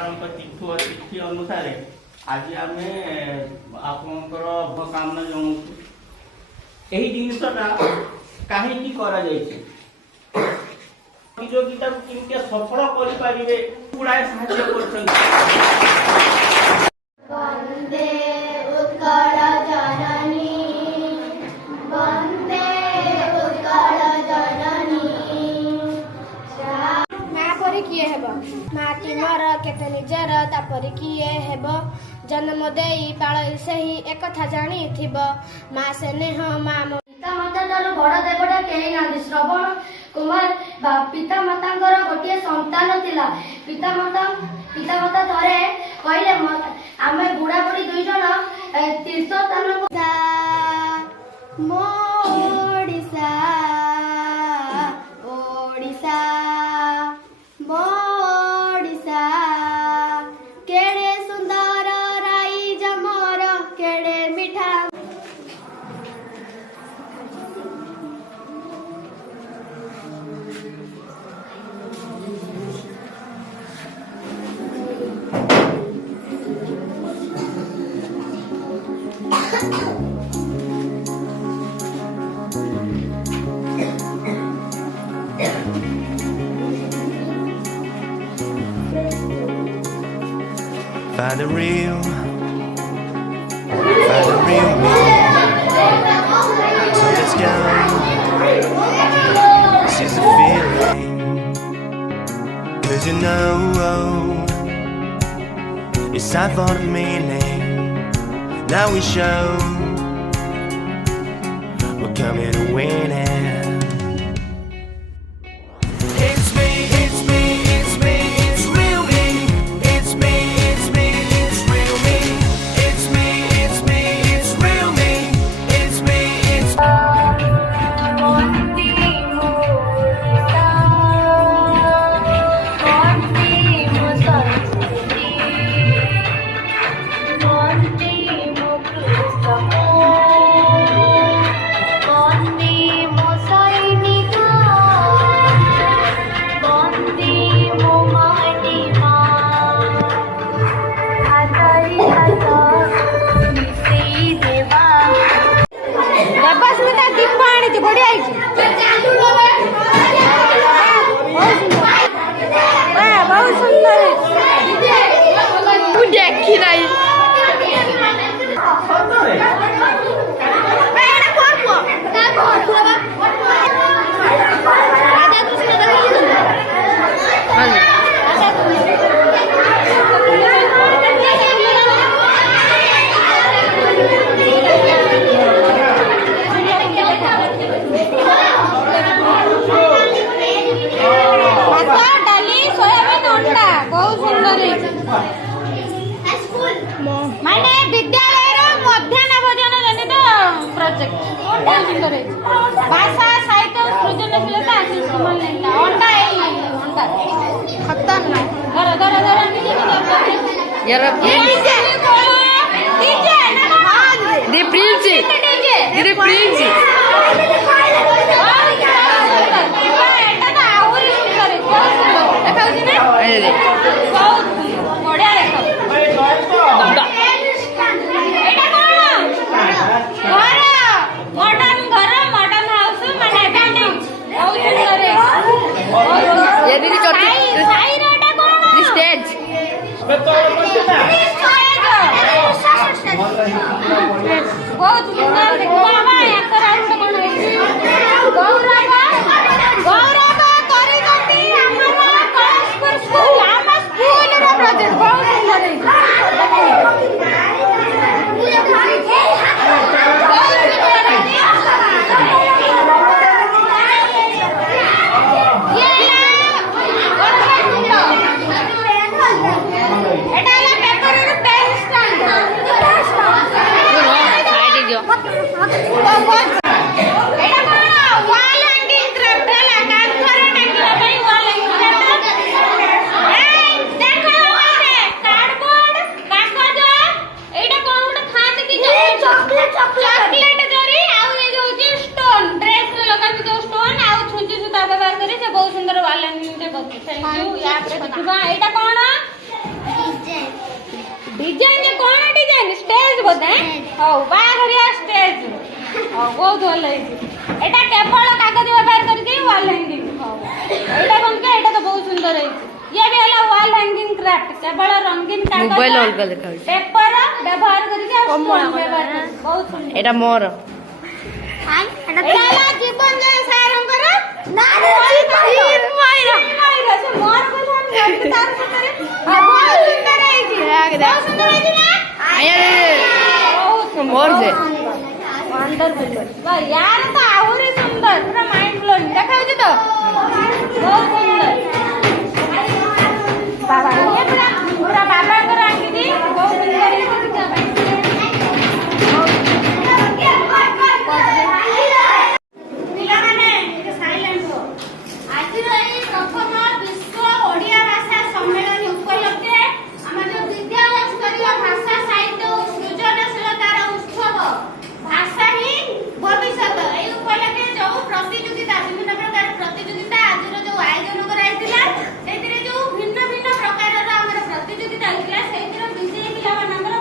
नारायण तिथि अनुसार आज आम आपणकर कामना जनाऊँ यही जिनसटा कहीं प्रतियोगिता केमती सफल करें गुड़ाए साहय किए हेब माटी मोर केते निजर तापरी किए हेब जन्म देई पाल से ही एक कथा जानी थिबो माँ से नेह माँ पिता माता तार बड़ देवटा केही नांदी श्रवण कुमार पिता मातांकर गोटे संतान थिला पिता माता थरे कहले आमे बुढ़ा बुढ़ी दुई जन तीर्थ स्थान मो ओडिसा ओडिसा मोडिसा केड़े सुंदर राई जमर केड़े मिठा Find the real me. So let's go. This is a feeling. 'Cause you know it's time for the meaning. Now we show we're coming to win it. माने विद्यालय मध्याह्न भोजन जनित प्रोजेक्ट बहुत सुंदर है भाषा साहित्य सृजनशीलता अंडा अंडा खतरनाक धर धर धर यार दे प्रिंस दे प्रिंस ହଉ ବାହାଘରିଆ ଷ୍ଟେଜ ହଉ ବହୁତ ଭଲ ହେଇଛି। ଏଇଟା କେବଳ କାଗଜ ବ୍ୟବହାର କରିକି ୱାଲ୍ ହ୍ୟାଙ୍ଗିଂ। ହଉ ଏଇଟା କଣ କି ଏଇଟା ତ ବହୁତ ସୁନ୍ଦର ହେଇଛି। ଇଏ ବି ହେଲା ୱାଲ୍ ହ୍ୟାଙ୍ଗିଂ କ୍ରାଫ୍ଟ କେବଳ ରଙ୍ଗୀନ କାଗଜ ପେପର ବ୍ୟବହାର କରିକି ଆଉ ଷ୍ଟୋନ୍ ବ୍ୟବହାର କରିକି ବହୁତ ସୁନ୍ଦର। ଏଟା ମୋର ଏଇଟା ହେଲା ଜୀବନ ଜୟ ସାରଙ୍କର ନା ସେ ମୋର କହିଲା ତାର ସତରେ ବହୁତ ସୁନ୍ଦର ହେଇଛି। ବହୁତ ସୁନ୍ଦର ହେଇଛି ନା ମୋର ସେ यार तो आहुरी सुंदर पूरा माइंड ब्लोइंग देखा होची तो बहुत सुंदर बाबा ये पूरा बाबा को राखी दी बहुत सुंदर पिला माने साइलेंट हो आज रही प्रथम विश्व ओडिया भाषा सम्मेलन उपलक्षे हमर जो विद्यालय स्तरीय भाषा साहित्य और सृजनशीलतार उत्सव भाषा ही भविष्य এই উপলক্ষে যে প্রতিযোগিতা বিভিন্ন প্রকার প্রতিযোগিতা আজর যে আয়োজন করা হয়েছিল সেইতিরে যে ভিন্ন ভিন্ন প্রকারর আমার প্রতিযোগিতা হয়েছিল সেইতিরে বিজয়ী পিলামানଙ୍କର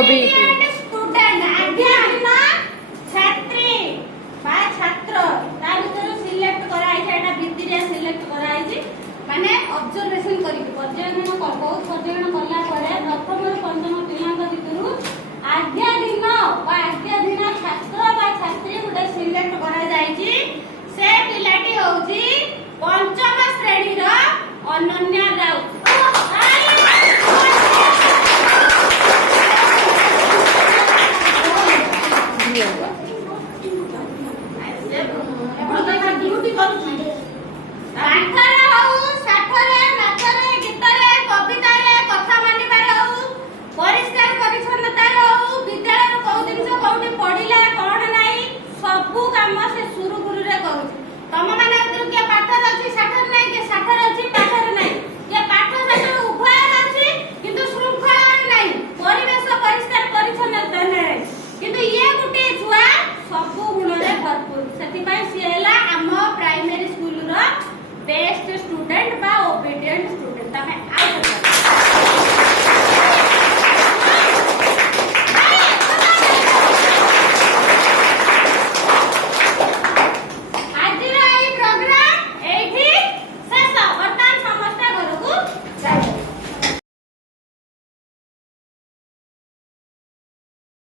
स्टूडेंट अध्ययन छात्री बा छात्र ता भीतर सिलेक्ट कराई छै एटा भितरिया सिलेक्ट कराई छै माने ऑब्जर्वेशन करी पर्यवेक्षण बहुत पर्यवेक्षण करला